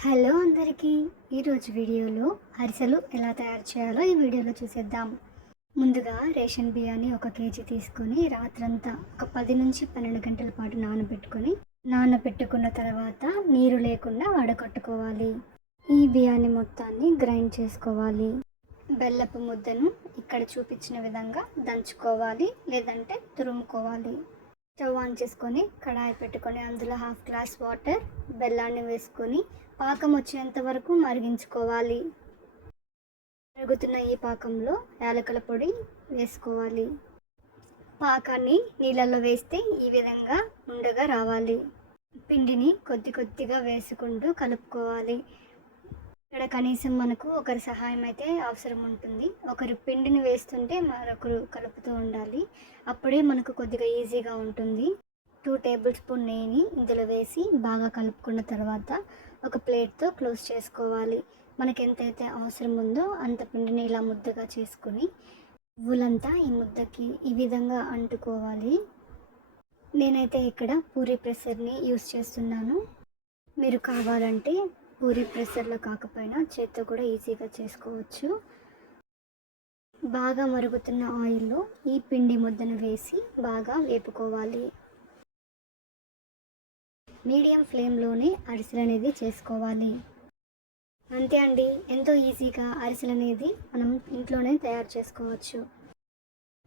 Hello అందరికీ ఈరోజు వీడియోలో అరిసెలు ఎలా తయారు చేయాలో ఈ వీడియోలో చూసేద్దాం. ముందుగా రేషన్ బియ్యాన్ని ఒక కేజీ తీసుకొని రాత్రంతా ఒక పది నుంచి పన్నెండు గంటల పాటు నానబెట్టుకొని నానబెట్టుకున్న తర్వాత నీరు లేకుండా వడకట్టుకోవాలి. ఈ బియ్యాన్ని మొత్తాన్ని గ్రైండ్ చేసుకోవాలి. బెల్లపు ముద్దను ఇక్కడ చూపించిన విధంగా దంచుకోవాలి లేదంటే తురుముకోవాలి. స్టవ్ ఆన్ చేసుకొని కడాయి పెట్టుకొని అందులో హాఫ్ గ్లాస్ వాటర్ బెల్లాన్ని వేసుకొని పాకం వచ్చేంత వరకు మరిగించుకోవాలి. మరుగుతున్న ఈ పాకంలో యాలకుల పొడి వేసుకోవాలి. పాకాన్ని నీళ్ళల్లో వేస్తే ఈ విధంగా ఉండగా రావాలి. పిండిని కొద్ది కొద్దిగా వేసుకుంటూ కలుపుకోవాలి. ఇక్కడ కనీసం మనకు ఒకరి సహాయం అయితే అవసరం ఉంటుంది. ఒకరు పిండిని వేస్తుంటే మరొకరు కలుపుతూ ఉండాలి. అప్పుడే మనకు కొద్దిగా ఈజీగా ఉంటుంది. టూ టేబుల్ స్పూన్ నెయ్యిని ఇందులో వేసి బాగా కలుపుకున్న తర్వాత ఒక ప్లేట్తో క్లోజ్ చేసుకోవాలి. మనకి ఎంతైతే అవసరం ఉందో అంత పిండిని ఇలా ముద్దగా చేసుకొని పువ్వులంతా ఈ ముద్దకి ఈ విధంగా అంటుకోవాలి. నేనైతే ఇక్కడ పూరి ప్రెషర్ని యూస్ చేస్తున్నాను. మీరు కావాలంటే పూరి ప్రెషర్లో కాకపోయినా చేత్తో కూడా ఈజీగా చేసుకోవచ్చు. బాగా మరుగుతున్న ఆయిల్లో ఈ పిండి ముద్దను వేసి బాగా వేపుకోవాలి. మీడియం ఫ్లేమ్లోనే అరిసెలు అనేది చేసుకోవాలి. అంతే అండి. ఎంతో ఈజీగా అరిసెలు అనేది మనం ఇంట్లోనే తయారు చేసుకోవచ్చు.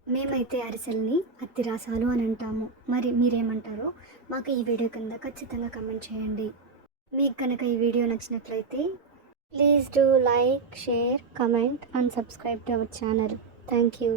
మేమైతే అరిసెల్ని అత్తిరాసాలు అని అంటాము. మరి మీరేమంటారో మాకు ఈ వీడియో కింద ఖచ్చితంగా కమెంట్ చేయండి. మీకు కనుక ఈ వీడియో నచ్చినట్లయితే please do like share comment and subscribe to our channel thank you